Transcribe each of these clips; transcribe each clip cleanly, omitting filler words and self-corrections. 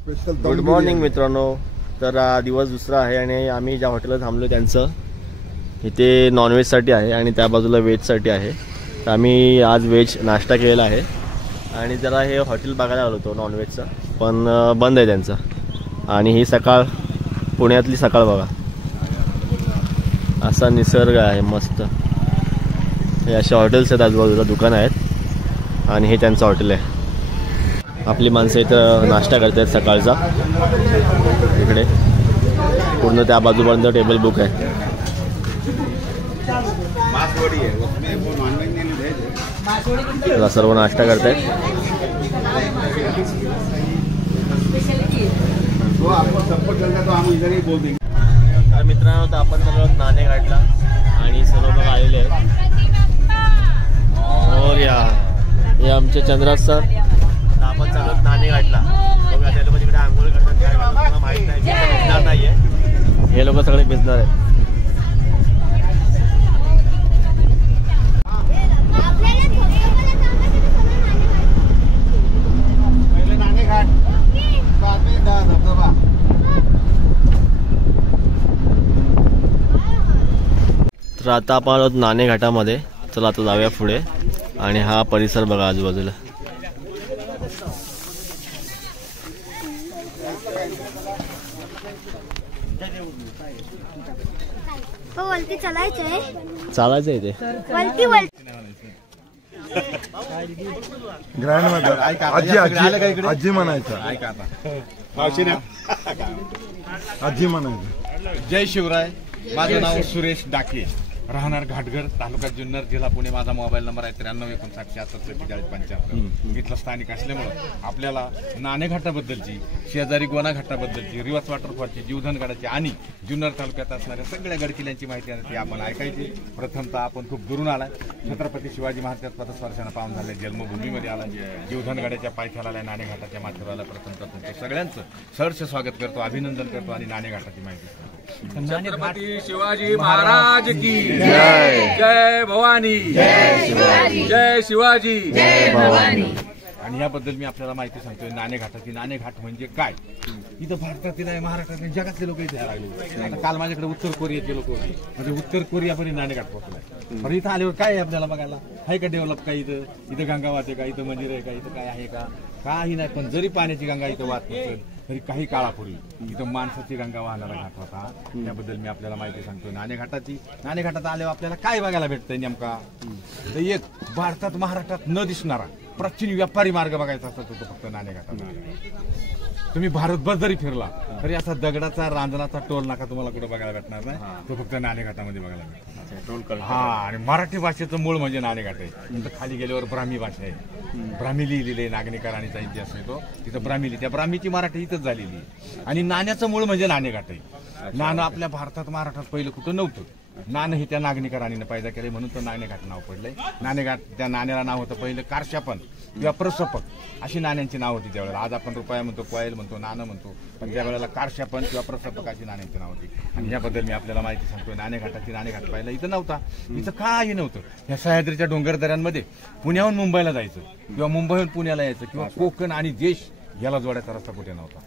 Good morning मित्रांनो। तर दिवस दुसरा आहे आणि आम्ही ज्या हॉटेलला थांबलो त्यांचं इथे नॉनव्हेजसाठी आहे आणि त्या बाजूला व्हेजसाठी आहे। तर आम्ही आज व्हेज नाश्ता केलेला आहे आणि जरा हे हॉटेल बघायला आलो होतो नॉनव्हेजचं, पण बंद आहे त्यांचं। आणि ही सकाळ, पुण्यातली सकाळ बघा, असा निसर्ग आहे मस्त। हे असे हॉटेल्स आहेत, आजूबाजूला दुकान आहेत आणि हे त्यांचं हॉटेल आहे। आपली माणसं इथं नाश्ता करतात सकाळचा। इकडे पूर्ण त्या बाजूपर्यंत टेबल बुक आहे। सर्व नाश्ता करतात। तर मित्रांनो, तर आपण सर्व नाणेघाटला आणि सर्व लोक आलेले आहेत। और या हे आमचे चंद्राज सर, आपण सर्व नाणेघाटला बघा। ते लोक तिकडे आंघोळ करतात, काय करतात मला माहित नाही, भिजणार नाहीये। हे लोक सगळे भिजणार आहेत। तर आता आपण आलो नाणेघाटामध्ये। चला आता जाऊया पुढे आणि हा परिसर बघा आजूबाजूला। वलती चालायचंय, चालायचं इथे वलती वलती ग्रँड मध्ये आजी आजी आजी म्हणायचं, आजी म्हणायचं। जय शिवराय। माझं नाव सुरेश डाके, राहणार घाटघर, तालुका जुन्नर, जिल्हा पुणे। माझा मोबाईल नंबर आहे 9359774445। इथलं स्थानिक असल्यामुळं आपल्याला नाणेघाटाबद्दलची, शेजारी गोना घाटाबद्दलची, रिवास वॉटरफॉलची, जीवधनगडाची आणि जुन्नर तालुक्यात असणाऱ्या सगळ्या गडकिल्ल्यांची माहिती आहे ती आपण ऐकायची। प्रथमतः आपण खूप दुरून आलाय, छत्रपती शिवाजी महाराज पदस्पर्शानं पावन झाले, जन्मभूमीमध्ये आला, जीवधनगडाच्या पायथ्याला, नाणेघाटाच्या माथेराला प्रथमतः तुमचं सगळ्यांचं सहर्ष स्वागत करतो, अभिनंदन करतो आणि नाणेघाटाची माहिती सांगतो। छत्रपती शिवाजी महाराज की जय, जय भवानी, जय शिवाजी, जय शिवाजी, जय भवानी। आणि याबद्दल मी आपल्याला माहिती सांगतोय नाणेघाटाची। नाणेघाट म्हणजे काय? इथं भारतातील आहे, महाराष्ट्रातील, जगातले लोक इथे लागले। आता काल माझ्याकडे उत्तर कोरियाचे लोक होते, म्हणजे उत्तर कोरियापर्यंत नाणेघाट पोहोचलाय। पण इथं आल्यावर काय आहे आपल्याला बघायला? आहे का डेव्हलप? का इथं गंगा वाहते का? इथं मंदिर आहे का? इथं काय आहे का? काही नाही। पण जरी पाण्याची गंगा इथं वाहत नसेल तरी काही काळापूर्वी इथं माणसाची गंगा वाहणारा घाट होता। त्याबद्दल मी आपल्याला माहिती सांगतोय नाणेघाटाची। नाणेघाटात आल्यावर आपल्याला काय बघायला भेटतंय नेमका? तर एक भारतात, महाराष्ट्रात न दिसणारा प्राचीन व्यापारी मार्ग बघायचा असतो तो फक्त नाणेघाटात। तुम्ही भारतभर जरी फिरला तरी असा दगडाचा, रांजणाचा टोल नाका तुम्हाला कुठे बघायला भेटणार नाही, तो फक्त नाणेघाटामध्ये बघायला भेटणार। हा, आणि मराठी भाषेचं मूळ म्हणजे नाणेघाट आहे। तिथं खाली गेल्यावर ब्राह्मी भाषा आहे, ब्राह्मी लिहिलेली आहे, नागणीकरांचा इतिहास आहे तो, तिथं ब्राह्मी, त्या ब्राह्मीची मराठी इथंच झालेली आहे। आणि नाण्याचं मूळ म्हणजे नाणेघाट आहे। नाणं आपल्या भारतात, महाराष्ट्रात पहिलं कुठं नव्हतं। नाणं हे त्या नागणीकरांनी पैदा केले म्हणून तर नाणेघाट नाव पडलंय। नाणेघाट, त्या नाण्याला नाव होतं पहिलं कारशापन किंवा प्रसपक, अशी नाण्यांची नाव होती त्यावेळेला। आज आपण रुपया म्हणतो, कॉईल म्हणतो, नाणं म्हणतो, पण त्यावेळेला कारशापन किंवा प्रसपक अशी नाण्यांची नाव होती। आणि याबद्दल मी आपल्याला माहिती सांगतोय नाणेघाटाची। नाणेघाट पाहिलं इथं नव्हता, इथं काही नव्हतं। ह्या सह्याद्रीच्या डोंगरदऱ्यांमध्ये पुण्याहून मुंबईला जायचं किंवा मुंबईहून पुण्याला यायचं किंवा कोकण आणि देश याला जोडायचा रस्ता कुठे नव्हता।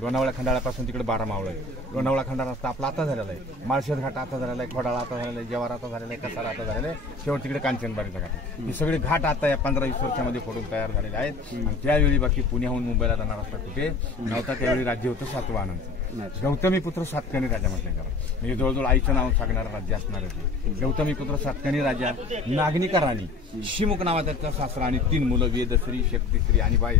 लोणावळा खंडाळ्यापासून तिकडे 12 मावळ आहे। लोणावळा खंडाळा रस्ता आपला आता झालेला आहे, माळशेज घाट आता झालेला आहे, खोडाळा आता झालेला आहे, जवार आता झालेला आहे, कसारा आता झालेला आहे, शेवट तिकडे कांचनबारीचा घाट। हे सगळे घाट आता या 15-20 वर्षामध्ये फोडून तयार झालेले आहेत। आणि त्यावेळी बाकी पुण्याहून मुंबईला जाणार रस्ता कुठे नव्हता। त्यावेळी राज्य होतं सातवाहनांचं। गौतमीपुत्र सातकर्णी राजा म्हटलं गेलं, म्हणजे जवळजवळ आईचं नाव सांगणारं राज्य असणार आहे। गौतमीपुत्र सातकर्णी राजा नागणीकरांनी शिमुख नावाचा त्याचा सासरा आणि 3 मुलं, वेदश्री, शक्तिश्री आणि बाय।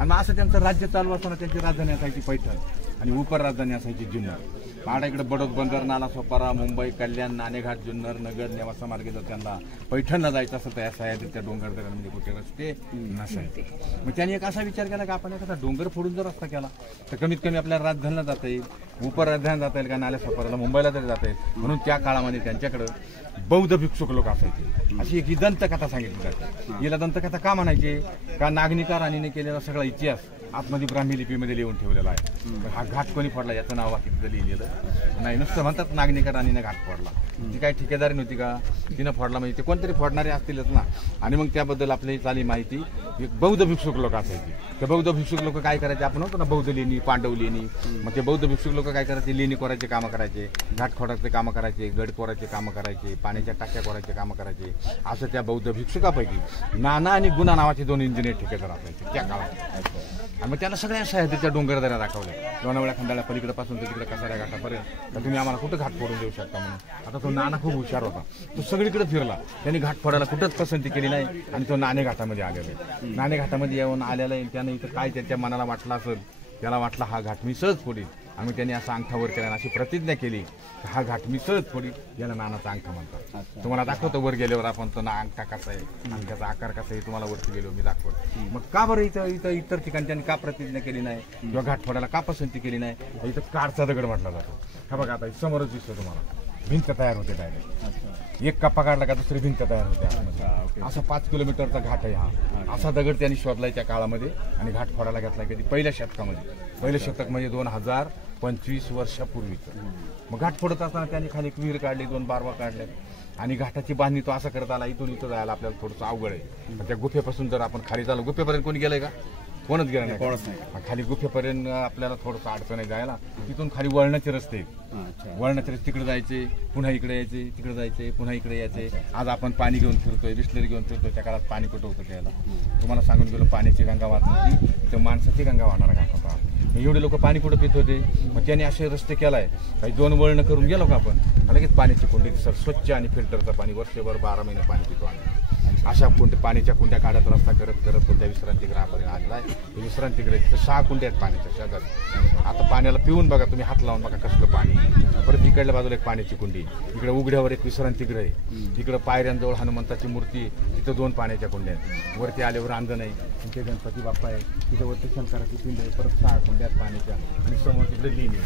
आणि असं त्यांचं राज्य चालू असताना त्यांची राजधानी असायची पैठण आणि उपराजधानी असायची जुन्नर। महाडा इकडे बडोद, बंदर, नाला सोपारा, मुंबई, कल्याण, नाणेघाट, जुन्नर, नगर, नेवासा मार्गे जर त्यांना पैठणला जायचं असेल तर या सह्याद्रीच्या डोंगरदऱ्यांमध्ये कुठे रस्ते नसायचे। मग त्यांनी एक असा विचार केला की आपण एखादा डोंगर फोडून जर रस्ता केला तर कमीत कमी आपल्याला राजधानीला जाता येईल, उपराजधानीला जाता येईल, का नाल्या सोपाराला, मुंबईला तरी जाता येईल। म्हणून त्या काळामध्ये त्यांच्याकडे बौद्ध भिक्षुक लोक असायचे। अशी एक ही दंतकथा सांगितली जाते। याला दंतकथा का म्हणायचे? का नागणीकार राणीने केलेला सगळा इतिहास आतमध्ये ब्राह्मी लिपीमध्ये लिहून ठेवलेला आहे. हा घाट कोणी फोडला याचं नाव बाकी तिथं लिहिलेलं नाही. नुसतं म्हणतात नागनिका राणीने घाट फोडला. ती काही ठेकेदारी नव्हती का, तिनं फोडला म्हणजे ते कोणतरी फोडणारे असतीलच ना. आणि मग त्याबद्दल आपली चाली माहिती. एक बौद्ध भिक्षुक लोक असायचे. ते बौद्ध भिक्षुक लोक काय करायचे, आपण होतो ना बौद्ध लेणी, पांडव लेणी. मग ते बौद्ध भिक्षुक लोक काय करायचे, लेणी कोरायचे कामं करायचे, घाट खोडाचे कामं करायचे, गड कोरायचे कामं करायचे, पाण्याच्या टाक्या कोरायचे कामं करायचे. असं त्या बौद्ध भिक्षुकापैकी नाना आणि गुना नावाचे 2 इंजिनियर ठेकेदार असायचे त्या काळात. आणि मग त्याला सगळ्या सह्याद्रीच्या डोंगरदऱ्या दाखवल्या, लोणावळ्या खंडाळ्या पलीकडे पासून तर तिकडे कसाऱ्या घाटापर्यंत. तर तुम्ही आम्हाला कुठं घाट फोडून देऊ शकता म्हणून. आता तो नाना खूप हुशार होता, तो सगळीकडे फिरला. त्यांनी घाट फोडायला कुठंच पसंती केली नाही. आणि तो नाणे घाटामध्ये आलेला आहे. नाणे घाटामध्ये येऊन आलेला आहे. त्यानं इथं काय त्याच्या मनाला वाटलं असेल, त्याला वाटलं हा घाट मी सहज फोडील. आणि मग त्यांनी असा अंगठा वर केला, अशी प्रतिज्ञा केली की हा घाट मी सहज फोडील. याला नानाचा अंगठा म्हणतात. तुम्हाला दाखवतो वर गेल्यावर आपण तो अंगठा कसा आहे आणि त्याचा आकार कसा आहे तुम्हाला वरती गेल्यावर मी दाखवतो. मग का बरं इथं इतर ठिकाणी त्यांनी का प्रतिज्ञा केली नाही किंवा घाट फोडायला का पसंती केली नाही. इथं काडचा दगड म्हटला जातो. हा बघा आता समोरच दिसतो तुम्हाला, भिंत तयार होते डायरेक्ट. एक कप्पा काढला का दुसरी भिंत तयार होते. असा 5 किलोमीटरचा घाट आहे हा. असा दगड त्यांनी शोधलाय त्या काळामध्ये आणि घाट फोडायला घेतलाय कधी पहिल्या शतकामध्ये. पहिलं शतक म्हणजे 2025 वर्षापूर्वीचं. मग घाट फोडत असताना त्यांनी खाली एक विहीर काढली, 2 बारवा काढल्या आणि घाटाची बांधणी तो असं करत आला. इथून इथं जायला आपल्याला थोडंसं अवघड आहे. त्या गुफेपासून जर आपण खाली झालो, गुफेपर्यंत कोणी गेलंय का, कोणच गेलं नाही, कोणच नाही. खाली गुफेपर्यंत आपल्याला थोडंसं अडचण आहे जायला. तिथून खाली वळणाचे रस्ते, वळणाचे रस्ते तिकडे जायचे, पुन्हा इकडे यायचे, तिकडे जायचे, पुन्हा इकडे यायचे. आज आपण पाणी घेऊन फिरतोय, बिस्लरी घेऊन फिरतोय. त्या काळात पाणी कुठं होतं त्याला तुम्हाला सांगून गेलो, पाण्याची गंगा वाहत नव्हती, तिथं माणसाची गंगा वाहणारा घाट होता. एवढे लोक पाणी कुठं पित होते. मग त्याने असे रस्ते केलाय, काही 2 वळण करून गेलो का आपण लगेच पाण्याची कुंडी सर स्वच्छ आणि फिल्टरचं पाणी वर्षभर 12 महिने पाणी पितो आम्ही. अशा पाण्याच्या कुंड्या काढत रस्ता करत करत तो त्या विश्रांतीगृहापर्यंत आलेला आहे. विश्रांतीगृह 6 कुंड्या आहेत पाण्याच्या शेजारी. आता पाण्याला पिऊन बघा तुम्ही, हात लावून बघा कसलं पाणी. परत इकडल्या बाजूला एक पाण्याची कुंडी, इकडे उघड्यावर एक विश्रांतीगृह आहे, इकडं पायऱ्यांजवळ हनुमंताची मूर्ती, तिथं 2 पाण्याच्या कुंड्या आहेत. वरती आल्यावर अंजन आहे, तिथे गणपती बाप्पा आहे, तिथं वरती शंकराची पिंड आहे, परत 6 कुंड्या पाण्याच्या आणि समोर तिकडे लेणी.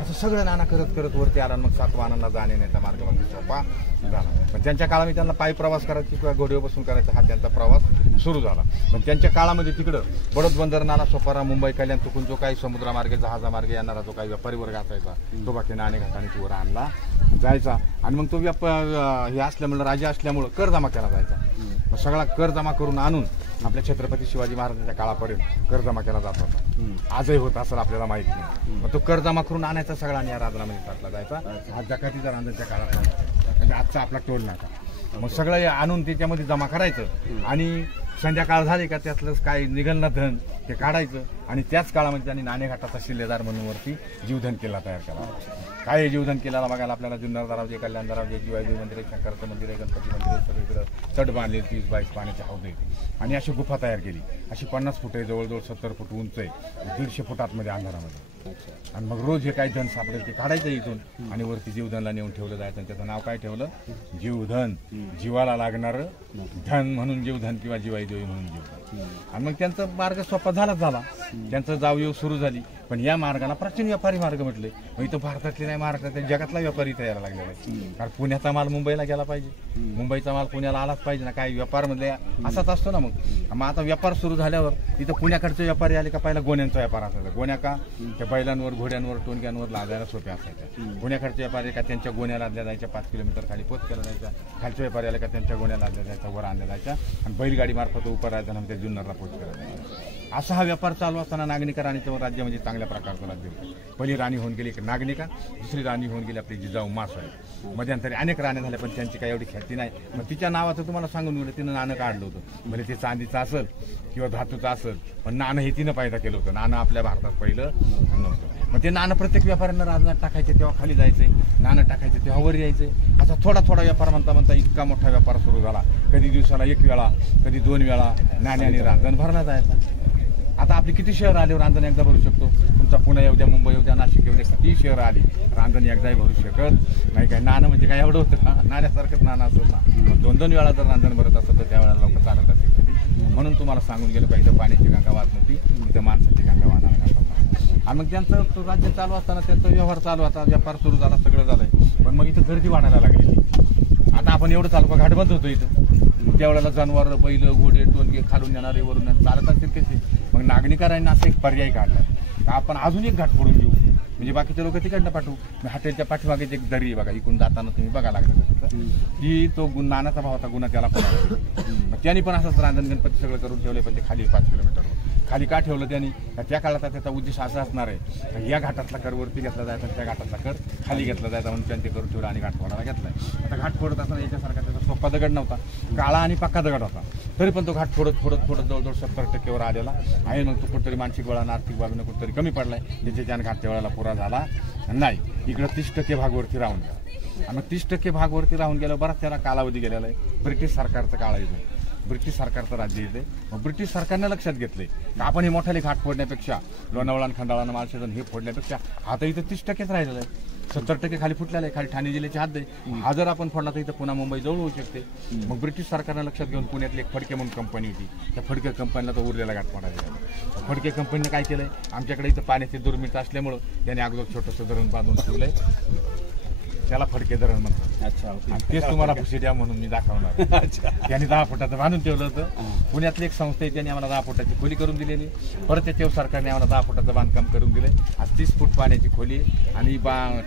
असं सगळं नाना करत करत वरती आला. मग 7 वाहनांना जाणे नाही मार्ग सोपा झाला. पण त्यांच्या काळामध्ये त्यांना पायी प्रवास करायची किंवा घोडीवर बसून करायचा हा त्यांचा प्रवास सुरू झाला. पण त्यांच्या काळामध्ये तिकडं बडोद बंदर, नाला सोपारा, मुंबई कल्याण चुकून जो काही समुद्रमार्गे जहाजामार्गे येणारा जो काही व्यापारी वर्ग असायचा तो बाकी नाणे घाटाने वर आणला जायचा. आणि मग तो हे असल्यामुळं राजा असल्यामुळं कर जमा केला जायचा. मग सगळा कर जमा करून आणून आपल्या छत्रपती शिवाजी महाराजांच्या काळापर्यंत कर जमा केला जात होता. आजही होत असेल आपल्याला माहित नाही. मग तो कर जमा करून आणायचा सगळा आणि या राजनामध्ये टाकला जायचा. हा जकातीचा राजांच्या काळात म्हणजे आजचा आपला टोल नाका. मग सगळं आणून त्याच्यामध्ये जमा करायचं आणि संध्याकाळ झाली का त्यातलं काय निघल ना धन ते काढायचं. आणि त्याच काळामध्ये त्यांनी नाणेघाटाचा शिल्लेदार म्हणून वरती जीवधन केला तयार केला. काय जीवधन केलेला बघायला आपल्याला जुन्नरदारावजे, कल्याणदारावजे, जिवाई मंदिर आहे, शंकराचं मंदिर आहे, गणपती मंदिर आहे, सगळीकडं चढ बांधले 30-22 पाण्याचे हौदे आणि अशी गुफा तयार केली. अशी 50 फूट आहे, जवळजवळ 70 फूट उंच आहे, 150 फूट आतमध्ये अंधारामध्ये. आणि मग रोज हे काही धन सापडेल ते काढायचं इथून आणि वरती जीवधनला नेऊन ठेवलं जायचं. त्याचं नाव काय ठेवलं, जीवधन, जीवाला लागणारं धन म्हणून जीवधन किंवा जिवाई देवी म्हणून जीवधन. आणि मग त्यांचा मार्ग सोपा झाला, त्यांचं जाव येऊ सुरू झाली. पण या मार्गाला प्राचीन व्यापारी मार्ग म्हटले. मग इथं भारतातले नाही, महाराष्ट्रातल्या जगातला व्यापारी इथं यायला लागलेला आहे. कारण पुण्याचा माल मुंबईला गेला पाहिजे, मुंबईचा माल पुण्याला आलाच पाहिजे ना. काय व्यापार मधले असाच असतो ना. मग आता व्यापार सुरू झाल्यावर इथं पुण्याकडचे व्यापारी आले का पहिला गोण्यांचा व्यापार असायचा. गोण्या का त्या बैलांवर, घोड्यांवर, टोनक्यांवर लादायला सोप्या असायच्या. पुण्याकडचे व्यापारी का त्यांच्या गोण्या लादल्या जायच्या, 5 किलोमीटर खाली पोच केला जायचा. खालच्या व्यापारी आले का त्यांच्या गोण्या लादल्या जायच्या, वर आणल्या जायच्या आणि बैलगाडी मार्फत उपर राजधानी जुन्नरला पोच केला जायचा. असा हा व्यापार चालू असताना नागनिका राणीचं राज्य म्हणजे चांगल्या प्रकारचं राज्य होतं. पहिली राणी होऊन गेली नागनिका, दुसरी राणी होऊन गेली आपली जिजाऊ मासाहेब. मध्यंतरी अनेक राण्या झाल्या पण त्यांची काही एवढी ख्याती नाही. मग तिच्या नावाचं तुम्हाला सांगून गेलं, तिनं नाणं काढलं होतं. म्हणजे ते चांदीचं असेल किंवा धातूचं असेल, पण नाणं हे तिनं पैदा केलं होतं. नाणं आपल्या भारतात पहिलं नव्हतं. मग ते नाणं प्रत्येक व्यापाऱ्यांना राजनात टाकायचे तेव्हा खाली जायचे, नाणं टाकायचे तेव्हा वर यायचे. असा थोडा थोडा व्यापार म्हणता इतका मोठा व्यापार सुरू झाला. कधी दिवसाला 1 वेळा, कधी 2 वेळा नाण्याने रांजण भरला जायचा. आता आपली किती शहर आल्यावर रांजण एकदा भरू शकतो. तुमचा पुणे येऊ द्या, मुंबई येऊ द्या, नाशिक येऊ द्या, किती शहर आली रांजण एकदाही भरू शकत नाही. काय नाणं म्हणजे काय एवढं होतं का? नाण्यासारखंच नाणं असतं ना. 2-2 वेळा जर रांजण भरत असतं तर त्यावेळेला लोक चालत असेल. म्हणून तुम्हाला सांगून गेलं पाहिजे, पाण्याची गंगा वाहत नव्हती, तिथं माणसाची गंगा वाहणार नाही. आणि मग त्यांचं राज्य चालू असताना त्यांचा व्यवहार चालू होता, व्यापार सुरू झाला, सगळं झालंय. पण मग इथं गर्दी वाढायला लागली. आता आपण एवढं चालू का घाट बंद होतो इथं. त्यावेळेला जनावर, बैल, घोडे, टोलगे खालून येणारे वरून चालत असतील कसे. मग नागरिकांना असा एक पर्याय काढला का आपण अजून एक घाट फोडून घेऊ, म्हणजे बाकीचे लोक तिकडनं पाठवू. हॉटेलच्या पाठीमागे एक दरी बघा, इकडून जाताना तुम्ही बघा लागलं की तो नानाचा भाव होता गुन्हा, त्याला पण त्यांनी पण असंच रांजण गणपती सगळं करून ठेवले, पण ते खाली 5 किलोमीटरवर खाली का ठेवलं त्यांनी? त्या काळात त्याचा उद्देश असा असणार आहे, या घाटातला कर वरती घेतला जायचा, त्या घाटातला कर खाली घेतला जायचा, म्हणून त्यांनी ते करून ठेवलं आणि घाट फोडायला घेतलाय. आता घाट फोडत असताना याच्यासारखा त्याचा सोपा दगड नव्हता, काळा आणि पक्का दगड होता, तरी पण तो घाट फोडत जवळजवळ 70% आलेला आहे. मग तो कुठेतरी मानसिक बळानं आर्थिक बाबीनं कुठेतरी कमी पडलाय, ज्याच्याने घाटच्या वेळेला पुरा झाला नाही. इकडं 30% भाग वरती राहून गेला, आणि 30% भाग वरती राहून गेला, बराच त्याला कालावधी गेलेला आहे. ब्रिटिश सरकारचा काळ येतो, ब्रिटिश सरकारचं राज्य येते. मग ब्रिटिश सरकारने लक्षात घेतले की आपण हे मोठाले घाट फोडण्यापेक्षा, लोणावळा खंडाळा माळशेजन हे फोडण्यापेक्षा हा तर इथं 30%च राहिलेला आहे, 70% खाली फुटलेला आहे, खाली ठाणे जिल्ह्याची हद्द आहे. हा जर आपण फोडला तर इथं पुन्हा मुंबई जवळ होऊ शकते. मग ब्रिटिश सरकारनं लक्षात घेऊन पुण्यातली एक फडके म्हणून कंपनी होती, त्या फडके कंपनीला तो उरलेला घाट फोडायचा. फडके कंपनीने काय केलंय, आमच्याकडे इथं पाण्याची दुर्मिळ असल्यामुळं त्याने अगोदर छोटंसं धरण बांधून ठेवलंय, त्याला फडके धरण म्हणतात. अच्छा, आणि तेच तुम्हाला खुशी द्या म्हणून मी दाखवणार. त्यांनी 10 फुटाचं बांधून ठेवलं होतं. पुण्यातली एक संस्था आहे, त्यांनी आम्हाला 10 फुटाची खोली करून दिलेली. परत त्याच्यावर सरकारने आम्हाला 10 फुटाचं बांधकाम करून दिले. आज 30 फूट पाण्याची खोली, आणि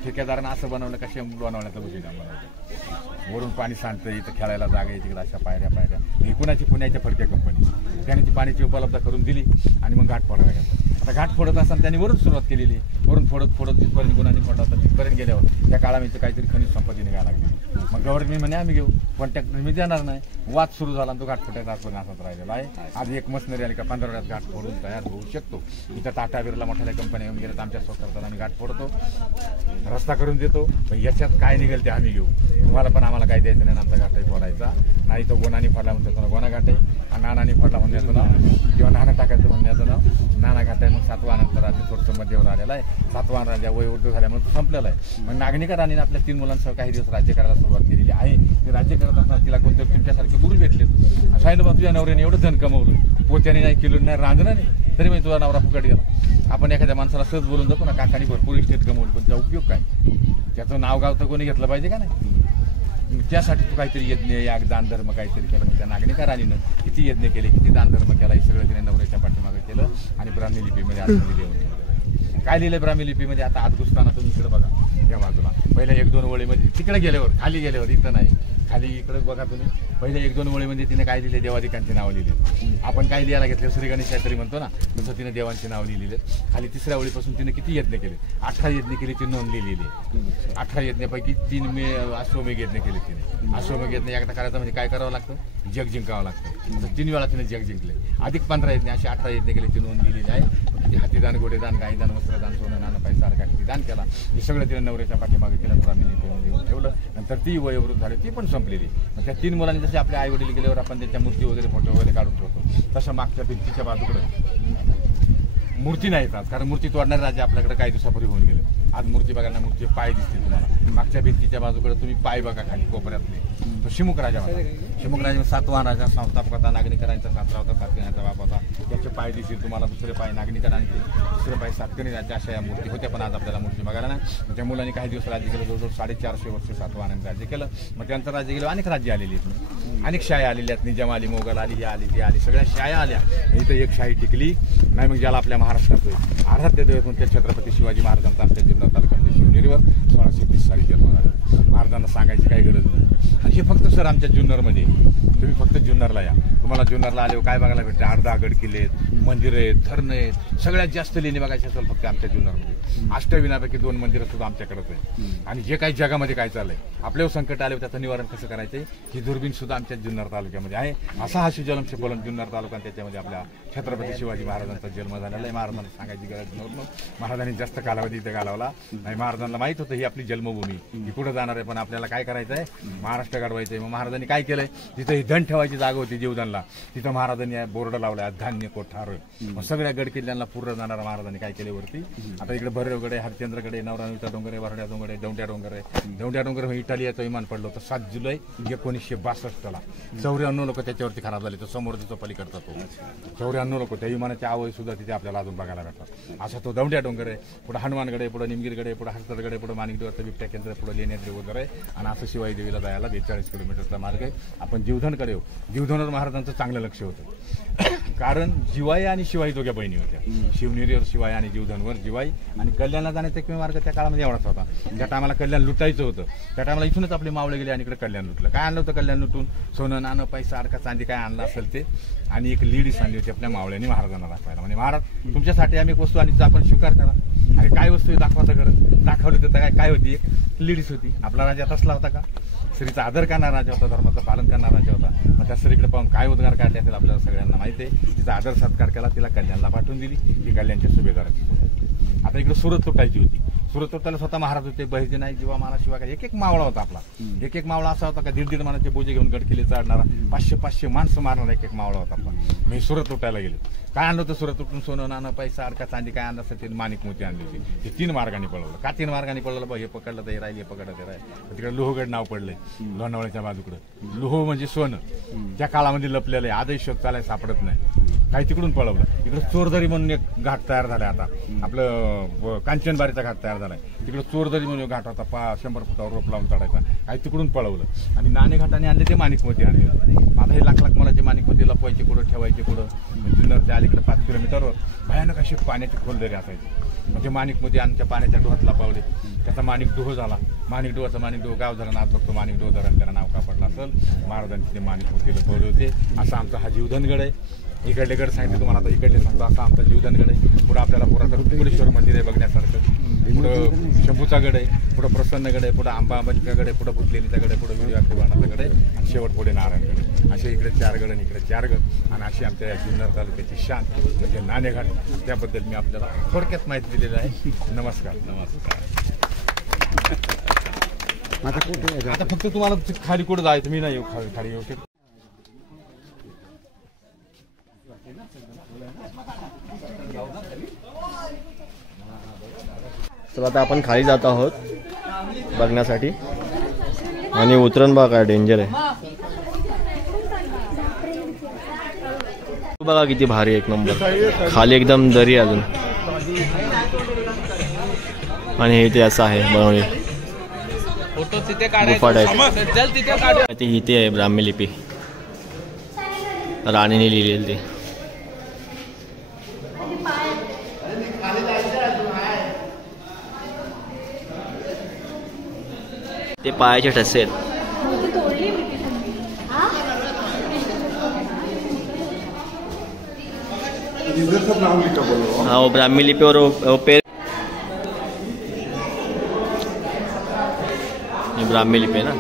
ठेकेदारानं असं बनवलं कशा बनवण्याचा खुशी द्या बनवलं. वरून पाणी सांडतं, इथं खेळायला जागा आहे, तिकडे अशा पायऱ्या ही कुणाची? पुण्याच्या फडक्या कंपनी, त्यांनी ती पाण्याची उपलब्ध करून दिली आणि मग घाट फोडायला घेतला. आता घाट फोडत असताना त्यांनी वरून सुरुवात केलेली, वरून फोडत जिथपर्यंत गुन्हाने फोडला होता तिथपर्यंत गेल्यावर त्या काळामध्ये काहीतरी खनिज संपत्ती निघायला लागली. मग गव्हर्नमेंट म्हणे आम्ही घेऊ, कॉन्टॅक्ट मी देणार नाही. वाद सुरू झाला, तो घाट फोडायचा आजपर्यंत असाच राहिलेला आहे. आज एक मशनरी आली का 15 घाट फोडून तयार होऊ शकतो. इथं टाटा बिर्ला मोठ्या कंपन्या येऊन गेल्या, आमच्या स्वतःला आम्ही घाट फोडतो, रस्ता करून देतो. पण याच्यात काय निघेल ते आम्ही घेऊ, तुम्हाला पण आम्हाला काय द्यायचं नाही. आमचा घाटही फोडायचा नाही, तो गोनानी फोडला म्हणतो ना गोना घाट आहे, नानानी फोडला म्हणण्याचं ना, किंवा नाना टाकायचं म्हणण्याचं ना, नाना घाट आहे. मग 7वा नंतर राज्य थोडंसं मध्यवर आलेला आहे. 7वा राजा वय उर्दू झाल्यामुळे तो संपलेला आहे. मग नागनिकांनी आपल्या 3 मुलांसह काही दिवस राज्य करायला सुरुवात केलेली आहे. ते राज्य करत असताना तिला कोणतरी तुमच्यासारखे गुरु भेटले, साहेब तुझ्या नवऱ्याने एवढं धन कमवलं, पोत्याने नाही, किलो नाही, रांजणं नाही, तरी मी तुझा नवरा फुकट गेला. आपण एखाद्या माणसाला सहज बोलून जातो ना, काकानी भरपूर इस्टेट कमवली, पण त्याचा उपयोग काय? त्याचं नाव गाव तर कोणी घेतलं पाहिजे का नाही? त्यासाठी तू काहीतरी यज्ञ, याग, दान धर्म काहीतरी केलं. त्या नागरिकांनी किती यज्ञ केले, किती दान धर्म केला, हे सगळं तिने नवऱ्याच्या पाठीमागे केलं. आणि ब्राह्मी लिपीमध्ये आतमध्ये लिहून ठेवलं. काय लिहिलं ब्राह्मी लिपीमध्ये? आता आत घुसताना तुम्ही इकडे बघा, या बाजूला पहिल्या 1-2 ओळीमध्ये, तिकडे गेल्यावर खाली गेल्यावर, इथं नाही, खाली इकडे बघा तुम्ही, पहिल्या 1-2 ओळीमध्ये तिने काय लिहिले? देवादिकांची नावं लिहिली. आपण काय लिहायला घेतलं? श्री गणेश काहीतरी म्हणतो ना, तसं तिने देवांची नाव लिहिलेले. खाली 3ऱ्या ओळीपासून तिने किती यज्ञ केले? 18 यज्ञ केली, ती नोंद लिहिलेली. 18 यज्ञापैकी 3 अश्वमेघ यज्ञ केले तिने. अश्वमेघ यज्ञ एकदा करायचं म्हणजे काय करावं लागतं? जग जिंकावं लागतं. 3 वेळा तिने जग जिंकले. अधिक 15 यज्ञ, असे 18 यज्ञ केले, ती नोंद लिहिलेली आहे. हातीदान, गोडेदान, गाईदान, वस्त्रदान, सोनं, नाणं, पैसा किती दान केला, हे सगळं तिने नवऱ्याच्या पाठीमागे केलं. ब्राह्मणी लिहून ठेवलं. नंतर ती वयोवृद्ध झाली, ती पण संपलेली. मग त्या 3 मुलांनी जसे आपले आई वडील गेल्यावर आपण त्यांच्या मूर्ती वगैरे, फोटो वगैरे काढून ठेवतो, तसं मागच्या भिंतीच्या बाजूकडे मूर्ती नाही येतात, कारण मूर्ती तोडणारे राजे आपल्याकडे काही दिवसापूर्वी होऊन गेले. आज मूर्ती बघायला मूर्ती पाय दिसते तुम्हाला. मागच्या भिंतीच्या बाजूकडे तुम्ही पाय बघा खाली कोपऱ्यातले, तो शिमुख राजा होता. शिमुख राजा 7वा राजा, संस्थापक होता, नागनिकांचा 7रा होता, सातकणीचा बाप होता. त्याचे पाय दिसतील तुम्हाला. दुसरे पाय नागनिकांचे, दुसरे पाय सातकणी राजा, अशा या मूर्ती होत्या. पण आज आपल्याला मूर्ती बघायला नाही. त्या मुलांनी काही दिवस राज्य केलं, जवळजवळ 450 वर्ष 7वा आनंद राज्य केलं. मग त्यांचं राज्य गेलं, अनेक राज्य आलेली आहेत, अनेक शाया आलेल्या आहेत. निजाम आली, मोगल आली, ही आली, ती आली, सगळ्या शाया आल्या. इथं एक शाही टिकली नाही. मग ज्याला आपल्या महाराष्ट्रात आराध्य दैवत म्हणून त्या छत्रपती शिवाजी महाराजांचा आमच्या जुन्नर तालुक्यामध्ये शिवनेरीवर 1630 साली जन्म झाला. महाराजांना सांगायची काही गरज नाही. आणि हे फक्त सर आमच्या जुन्नरमध्ये, तुम्ही फक्त जुन्नरला या, तुम्हाला जुन्नरला आले काय बघायला भेटते? 8-10 किल्ले आहेत, मंदिरं आहेत, धरणं आहेत. सगळ्यात जास्त लेणी बघायची असेल फक्त आमच्या जुन्नरमध्ये. अष्टविनापैकी 2 मंदिरं सुद्धा आमच्याकडेच आहे. आणि जे काही जगामध्ये काय चाललंय, आपल्यावर संकट आले त्याचं निवारण कसं करायचंय, ही दुर्बीण सुद्धा आमच्या जुन्नर तालुक्यामध्ये आहे. असा हा शिवजलम शिकवलं जुन्नर तालुका. त्याच्यामध्ये आपल्या छत्रपती शिवाजी महाराजांचा जन्म झालेला आहे. महाराजांना सांगायची गरज नव्हतं. महाराजांनी जास्त कालावधी इथे घालवला नाही. महाराजांना माहित होतं ही आपली जन्मभूमी, ही पुढे जाणार आहे, पण आपल्याला काय करायचं आहे? महाराष्ट्र घडवायचं आहे. मग महाराजांनी काय केलंय? तिथं ही धन ठेवायची जागा होती जीवदानला, तिथं महाराजांनी बोर्ड लावलाय, धान्य कोठार. मग सगळ्या गड किल्ल्यांना पूर्ण जाणारा महाराजांनी काय केले वरती? आता इकडे भैरवगड आहे, हरिश्चंद्रगड आहे, नवराणीचा डोंगर आहे, वरड्या डोंगर आहे, दौंड्या डोंगर आहे. दौंड्या डोंगर इटालियाचं विमान पडलं होतं 7 जुलै 1962ला. 94 लोक त्याच्यावरती खराब झाले. तो समोर तिथं पलीकडचा तो 94 लोक. त्या विमानाच्या आवय सुद्धा तिथे आपल्याला अजून बघायला भेटतात. असा तो दौंड्या डोंगर आहे. पुढे हनुमानगड आहे, पुढे निमगिरगड आहे, पुढे हरसदगड आहे, पुढे माणिकदेवाचं बिबट्या केंद्र, पुढे लेण्याद्री वगैरे आहे. आणि असं शिवाई देवीला जायला 42 किलोमीटरचा मार्ग आहे. आपण जीवधनकडे येऊ. जीवधनवर महाराजांचं चांगलं लक्ष होतं. कारण जिवाई आणि शिवाई दोघ्या बहिणी होत्या. शिवनेरीवर शिवाई आणि जीवधनवर जिवाई. आणि कल्याणला जाण्याचा एकमेव मार्ग त्या काळामध्ये एवढाच होता. ज्या टायमाला कल्याण लुटायचं होतं त्या टायमाला इथूनच आपले मावळे गेले आणि इकडे कल्याण लुटलं. काय आणलं होतं कल्याण लुटून? सोनं नाणं पैसा अडका चांदी काय आणलं असेल ते. आणि एक लेडीज आणली होती आपल्या मावळ्यांनी महाराजांना दाखवायला. म्हणजे महाराज तुमच्यासाठी आम्ही एक वस्तू आणि आपण स्वीकार करा. अरे काय वस्तू दाखवायचं गरज? दाखवली तर काय होती? एक लेडीज होती. आपला राजा तसला होता का? स्त्रीचा आदर करणारा राजा होता, धर्माचं पालन करणारा राजा होता. मग त्या स्त्रीकडे पाहून काय उद्गार काढले असेल आपल्याला सगळ्यांना माहिती आहे. तिचा आदर सत्कार केला, तिला कल्याणला पाठवून दिली. ती कल्याणच्या सुभेदाराची. आता इकडे सुरत तुटायची होती. सुरत तुटायला स्वतः महाराज होते. बहिर्जी नाही जीवा माना शिवाय एक एक मावळा होता आपला. एक एक मावळा असा होता का 1.5 मानाचे बोजे घेऊन गडकिल्ले चढणारा, 500 माणसं मारणारा एक एक मावळा होता आपला. मी सुरत तुटायला गेले. काय आणलं होतं सुरत तुटून? सोनं नाणं पैसा अडका चांदी काय आणलं असेल ते माणिक मोती आणली होती. ते 3 मार्गाने पळवलं. का 3 मार्गाने पळवलं? बा हे पकडलं तर हे राहील, हे पकडलं ते राहील. तिकडे लोहगड नाव पडलंय लोणावळ्याच्या बाजूकडं. लोह म्हणजे सोनं. त्या काळामध्ये लपलेलं आहे. आजही शोध चालाय सापडत नाही. काही तिकडून पळवलं. इकडे चोरदरी म्हणून एक घाट तयार झालाय. आता आपलं कांचनबारीचा घाट तयार झालाय. तिकडे चोरदरी म्हणून घाट होता. 100 फुटावर रोप लावून चढायचा. काही तिकडून पळवलं. आणि नाणे घाटाने आणले ते माणिकमोती आणले. आता हे लाख मोलाचे माणिकमोती लपवायचे कुठं, ठेवायचे कुठं? जुन्नरच्या अलीकडे 5 किलोमीटरवर भयानक अशी पाण्याची खोलदरी असायची. म्हणजे माणिकमोती आमच्या पाण्याच्या डोहात लपवले. त्याचा माणिक डोह झाला. माणिक डोहाचा माणिक डोह गाव धरण. आज बघतो माणिक डोह धरण त्याला नाव का पडलं असेल. महाराजांनी ते माणिकमोती लपवले होते. असा आमचा हा जीवधनगड आहे. इकडले गड सांगितलं तुम्हाला, आता इकडले सांगतो. असा आमचा जीवधनगड आहे. पुढे आपल्याला पुरातन कुंभेश्वर मंदिर आहे बघण्यासारखं. पुढं शंभूचा गड आहे. पुढं प्रसन्नगड आहे. पुढं अंबाबाईचा गड आहे. पुढं भुतलेलीचा गड आहे. पुढं विडीवाणाचा गड आहे. आणि शेवट पुढे नारायणगड आहे. असे इकडे 4 गड आणि इकडे 4 गड. आणि अशी आमच्या जुन्नर तालुक्याची शान म्हणजे नाणेघाट. त्याबद्दल मी आपल्याला थोडक्यात माहिती दिलेली आहे. नमस्कार. आता फक्त तुम्हाला खाली कुठं जायचं? मी नाही येऊ खाली येऊ शकतो. तर आता आपण खाली जात आहोत बघण्यासाठी. आणि उतरण बघा काय डेंजर आहे. बघा किती भारी, एक नंबर. खाली एकदम दरी अजून. आणि हे ते असं आहे बनवले गुफा टाईप. ती इथे आहे ब्राह्मी लिपी राणीने लिहिलेली ती. ते पायाचे ठसे आहेत. हाँ वो ब्राह्मी लिपि और ये ब्राह्मी लिपि है ना.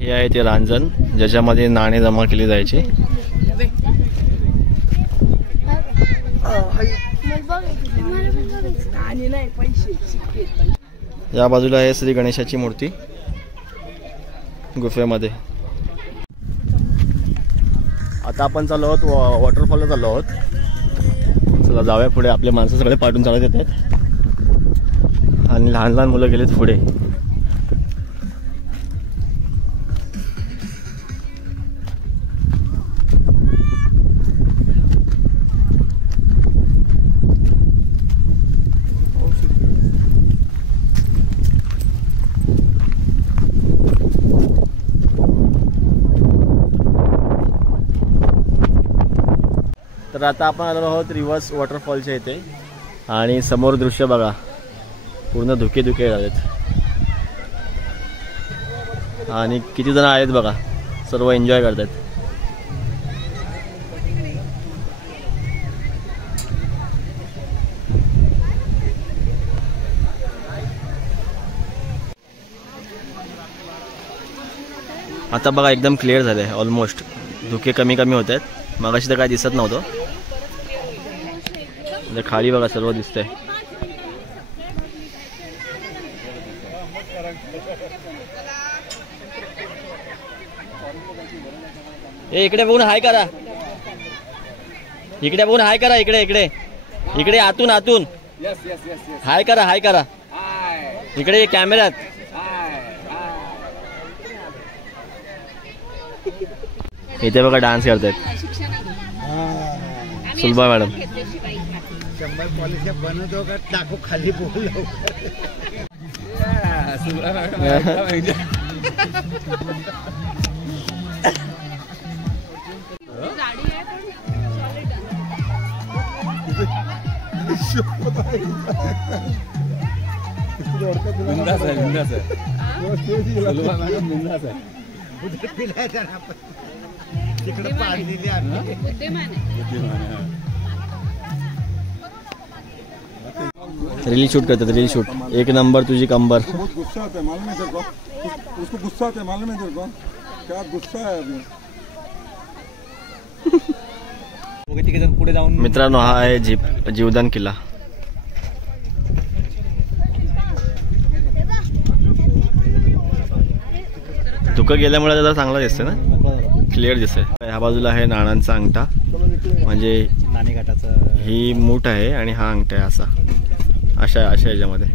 हे आहे ते रांजण ज्याच्यामध्ये नाणे जमा केली जायची. या बाजूला आहे श्री गणेशाची मूर्ती गुफेमध्ये. आता आपण चाललो आहोत वॉटरफॉलला चाललो आहोत. चला जाऊया पुढे. आपले माणसं सगळे पाठून चालत येत आहेत आणि लहान लहान मुलं गेलेत पुढे. तर आता आपण आलो आहोत रिव्हर्स वॉटरफॉलच्या इथे. आणि समोर दृश्य बघा, पूर्ण धुके धुके झालेत. आणि किती जण आहेत बघा, सर्व एन्जॉय करतात. आता बघा एकदम क्लिअर झाले ऑलमोस्ट. धुके कमी कमी होत आहेत. मगाशी तर काय दिसत नव्हतं. खाली बघा सर्व दिसतंय. ए इकडे बघून हाय करा. इकडे बघून हाय करा. इकडे इकडे इकडे आतून आतून हाय करा. हाय करा इकडे कॅमेऱ्यात. इथे बघा डान्स करतायत सुलभा मॅडम. बनवतो का टाकू खाली बोल. बिंदास आहे, बिंदास आहे. सुलभा मॅडम बिंदास आहे. रील शूट करतात, रील शूट. एक नंबर तुझी कंबर. बहुत गुस्सा आता है मालूम है तेरे को, उसको गुस्सा आता है मालूम है तेरे को, क्या गुस्सा है अभी. पुढे जाऊन मित्रांनो हा आहे जीवदान किल्ला. धुकं गेल्यामुळे त्याला चांगला दिसतंय ना, क्लिअर दिसतंय. ह्या बाजूला आहे नाणांचा अंगठा, म्हणजे नाणे घाटाचं ही मूठ आहे आणि हा अंगठा आहे असा. अशा ह्याच्यामध्ये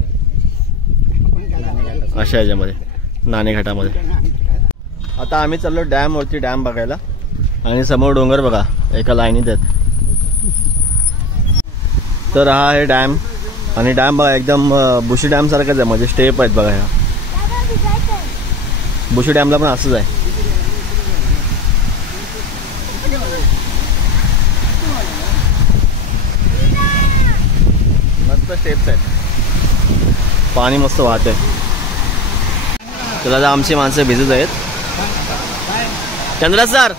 नाणेघाटामध्ये. आता आम्ही चाललो डॅम वरती, डॅम बघायला. आणि समोर डोंगर बघा एका लाईनीत आहेत. तर हा आहे डॅम. आणि डॅम बघा एकदम बुशी डॅम सारखाच आहे, म्हणजे स्टेप आहेत बघा. ह्या बुशी डॅमला पण असंच आहे. मस्त स्टेप्स आहेत, पाणी मस्त वाहत आहे. त्याला आमची माणसं भिजत आहेत. चंद्रा सर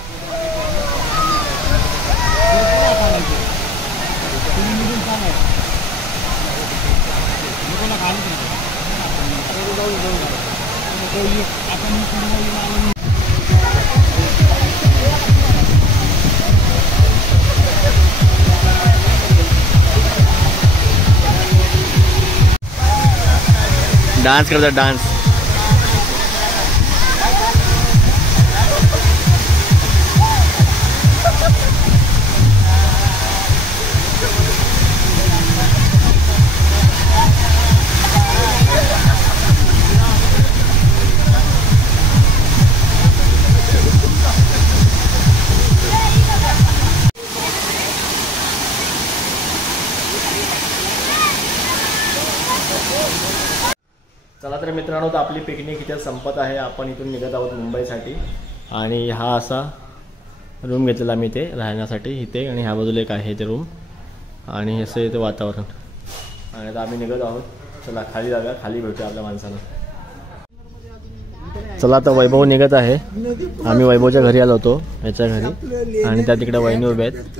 डान्स करतात, डान्स. चला तर मित्रांनो, तर आपली पिकनिक इथे संपत आहे. आपण इथून निघत आहोत मुंबईसाठी. आणि हा असा रूम घेतलेला आम्ही इथे राहण्यासाठी इथे. आणि ह्या बाजूला एक आहे ते रूम. आणि असं इथे वातावरण. आणि आता आम्ही निघत आहोत. चला खाली जाऊया, खाली भेटूया आपल्या माणसाला. चला आता वैभव निघत आहे. आम्ही वैभवच्या घरी आलो होतो, याच्या घरी. आणि त्या तिकडे वहिनी उभ्या आहेत,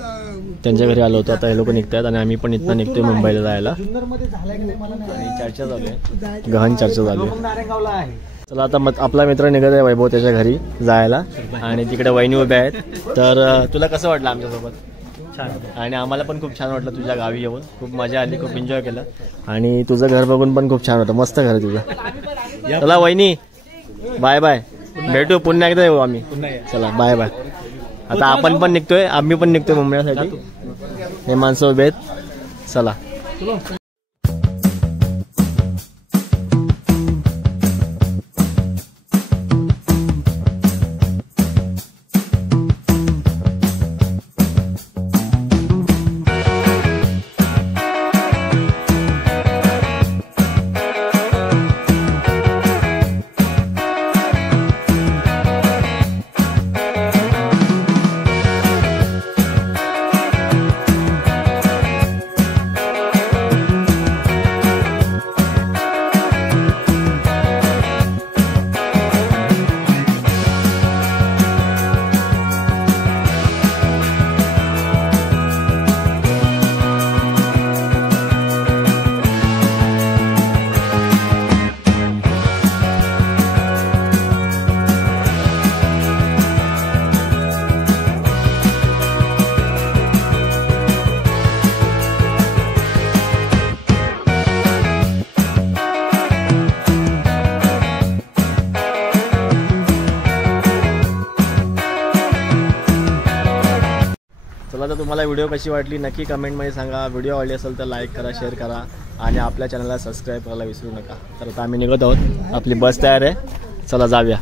त्यांच्या घरी आलो होतो. आता हे लोक निघतात आणि आम्ही पण इथनं निघतोय मुंबईला जायला. आणि चर्चा चालू आहे, गहन चर्चा चालू आहे. चला आता आपला मित्र निघत आहे वैभव त्याच्या घरी जायला. आणि तिकडे वहिनी उभ्या आहेत. तर तुला कसं वाटलं आमच्यासोबत? छान. आणि आम्हाला पण खूप छान वाटलं तुझ्या गावी येऊन. खूप मजा आली, खूप एन्जॉय केलं. आणि तुझं घर बघून पण खूप छान होतं, मस्त घर आहे तुझं. चला वहिनी बाय बाय, भेटू पुन्हा एकदा येऊ आम्ही. चला बाय बाय. आता आपण पण निघतोय, आम्ही पण निघतोय मुंबईसाठी. हे माणसं उभे आहेत. चला. तर तुम्हाला व्हिडिओ कशी वाटली नक्की कमेंटमध्ये सांगा. व्हिडिओ आवडली असेल तर लाईक करा, शेअर करा आणि आपल्या चॅनलला सबस्क्राईब करायला विसरू नका. तर आता आम्ही निघत आहोत, आपली बस तयार आहे. चला जाऊया.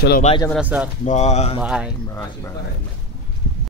चलो bye Chandra sir. Bye bye. Bye.